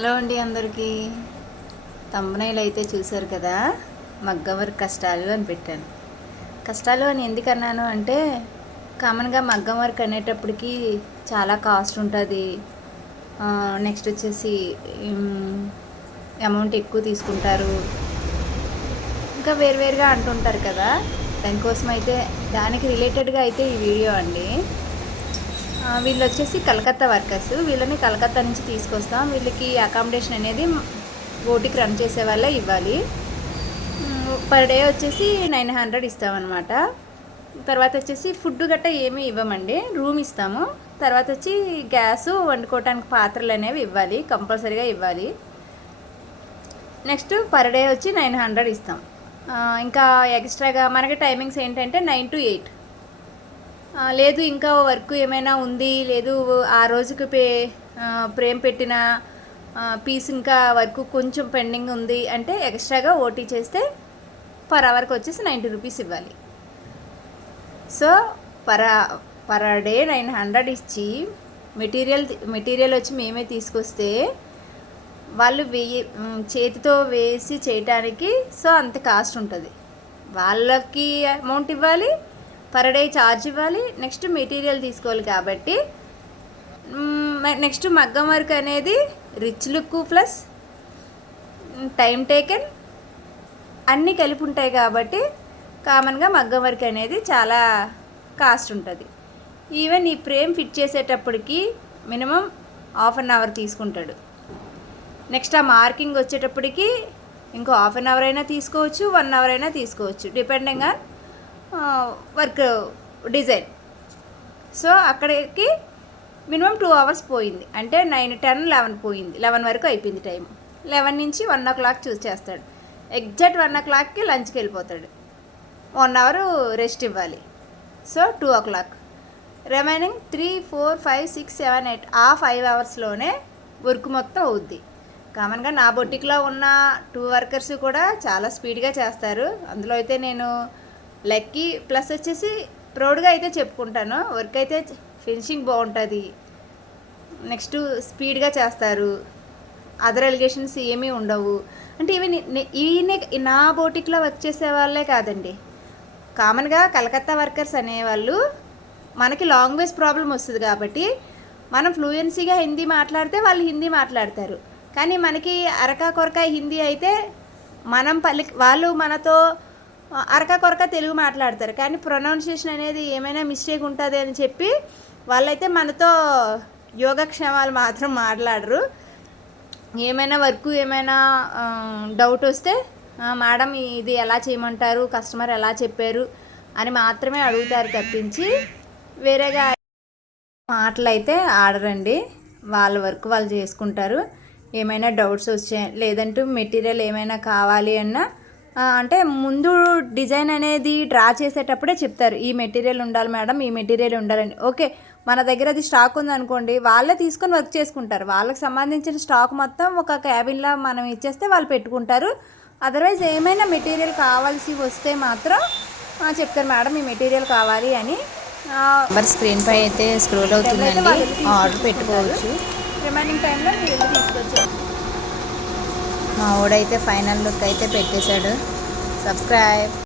Hello అండి అందరికీ. తమ్మునైలు అయితే చూశారు కదా మగ్గం కష్టాలు అని పెట్టాను. కష్టాలు అని ఎందుకు అన్నాను అంటే కామన్గా మగ్గం వర్క్ అనేటప్పటికి చాలా కాస్ట్ ఉంటుంది. నెక్స్ట్ వచ్చేసి అమౌంట్ ఎక్కువ తీసుకుంటారు. ఇంకా వేరువేరుగా అంటుంటారు కదా దానికోసం అయితే దానికి రిలేటెడ్గా అయితే ఈ వీడియో అండి. వీళ్ళు వచ్చేసి కలకత్తా వర్కర్స్. వీళ్ళని కలకత్తా నుంచి తీసుకొస్తాం. వీళ్ళకి అకామిడేషన్ అనేది ఓటికి రన్ చేసే వాళ్ళే ఇవ్వాలి. పర్ డే వచ్చేసి నైన్ హండ్రెడ్ ఇస్తామన్నమాట. తర్వాత వచ్చేసి ఫుడ్ గట్ట ఏమీ ఇవ్వమండి. రూమ్ ఇస్తాము. తర్వాత వచ్చి గ్యాస్ వండుకోవటానికి పాత్రలు అనేవి ఇవ్వాలి. కంపల్సరీగా ఇవ్వాలి. నెక్స్ట్ పర్ డే వచ్చి నైన్ హండ్రెడ్ ఇస్తాం. ఇంకా ఎక్స్ట్రాగా మనకి టైమింగ్స్ ఏంటంటే నైన్ టు ఎయిట్ లేదు ఇంకా వర్క్ ఏమైనా ఉంది? లేదు ఆ రోజుకి పే ప్రేమ్ పెట్టిన పీస్ ఇంకా వర్క్ కొంచెం పెండింగ్ ఉంది. అంటే ఎక్స్ట్రాగా ఓటీ చేస్తే పర్ అవర్కి వచ్చేసి నైంటీ రూపీస్ ఇవ్వాలి. So per per day nine hundred ఇచ్చి మెటీరియల్ మెటీరియల్ వచ్చి మేమే తీసుకొస్తే వాళ్ళు వేయి చేతితో వేసి చేయటానికి సో అంత కాస్ట్ ఉంటుంది. వాళ్ళకి అమౌంట్ ఇవ్వాలి పర్ డే ఛార్జ్ ఇవ్వాలి నెక్స్ట్ మెటీరియల్ తీసుకోవాలి కాబట్టి. నెక్స్ట్ మగ్గం వర్క్ అనేది rich look plus time taken అన్నీ కలిపి ఉంటాయి కాబట్టి కామన్గా మగ్గం వర్క్ అనేది చాలా కాస్ట్ ఉంటుంది. ఈవెన్ ఈ ఫ్రేమ్ ఫిట్ చేసేటప్పటికి మినిమం హాఫ్ అన్ అవర్ తీసుకుంటాడు. నెక్స్ట్ ఆ మార్కింగ్ వచ్చేటప్పటికి ఇంకో హాఫ్ అన్ అవర్ అయినా తీసుకోవచ్చు వన్ అవర్ అయినా తీసుకోవచ్చు. Depending on work design. So అక్కడికి మినిమం టూ అవర్స్ పోయింది. అంటే నైన్ టెన్ లెవెన్ పోయింది. లెవెన్ వరకు అయిపోయింది టైం లెవెన్ నుంచి వన్ ఓ క్లాక్ చూస్ చేస్తాడు. ఎగ్జాక్ట్ వన్ ఓ క్లాక్కి లంచ్కి వెళ్ళిపోతాడు. వన్ అవర్ రెస్ట్ ఇవ్వాలి. So two o'clock. Remaining three four five six seven eight ఆ ఫైవ్ అవర్స్లోనే వర్క్ మొత్తం అవుద్ది. కామన్గా నా బొట్టిక్లో ఉన్న టూ వర్కర్స్ కూడా చాలా స్పీడ్గా చేస్తారు. అందులో అయితే నేను లక్కీ ప్లస్ వచ్చేసి ప్రౌడ్గా అయితే చెప్పుకుంటాను. వర్క్ అయితే ఫినిషింగ్ బాగుంటుంది. నెక్స్ట్ స్పీడ్గా చేస్తారు. అదర్ ఎలిగేషన్స్ ఏమీ ఉండవు. అంటే ఇవి ఈయన నా బోటిక్లో వర్క్ చేసే వాళ్ళే కాదండి. కామన్గా కలకత్తా వర్కర్స్ అనేవాళ్ళు మనకి లాంగ్వేజ్ ప్రాబ్లం వస్తుంది కాబట్టి మనం ఫ్లూయెన్సీగా హిందీ మాట్లాడితే వాళ్ళు హిందీ మాట్లాడతారు. కానీ మనకి అరకా కొరక హిందీ అయితే మనం పలి వాళ్ళు మనతో అరక కొరక తెలుగు మాట్లాడతారు. కానీ ప్రొనౌన్సియేషన్ అనేది ఏమైనా మిస్టేక్ ఉంటుంది అని చెప్పి వాళ్ళైతే మనతో యోగక్షేమాలు మాత్రం మాట్లాడరు. ఏమైనా వర్క్ ఏమైనా డౌట్ వస్తే మేడం ఇది ఎలా చేయమంటారు? కస్టమర్ ఎలా చెప్పారు? అని మాత్రమే అడుగుతారు తప్పించి వేరేగా మాటలైతే ఆడరండి. వాళ్ళ వర్క్ వాళ్ళు చేసుకుంటారు. ఏమైనా డౌట్స్ వచ్చాయి లేదంటే మెటీరియల్ ఏమైనా కావాలి అన్నా అంటే ముందు డిజైన్ అనేది డ్రా చేసేటప్పుడే చెప్తారు ఈ మెటీరియల్ ఉండాలి మేడం ఈ మెటీరియల్ ఉండాలని. ఓకే మన దగ్గర అది స్టాక్ ఉందనుకోండి వాళ్ళే తీసుకొని వర్క్ చేసుకుంటారు. వాళ్ళకి సంబంధించిన స్టాక్ మొత్తం ఒక క్యాబిన్లో మనం ఇచ్చేస్తే వాళ్ళు పెట్టుకుంటారు. అదర్వైజ్ ఏమైనా మెటీరియల్ కావాల్సి వస్తే మాత్రం చెప్తారు మేడం ఈ మెటీరియల్ కావాలి అని. మరి స్క్రీన్ పై అయితే స్క్రోల్ అవుతుందండి. ఆర్డర్ పెట్టుకోవచ్చు. రిమైనింగ్ టైంలో మీరు తీసుకొచ్చారు. మా ఓడైతే ఫైనల్ లుక్ అయితే పెట్టేశాడు. సబ్స్క్రైబ్.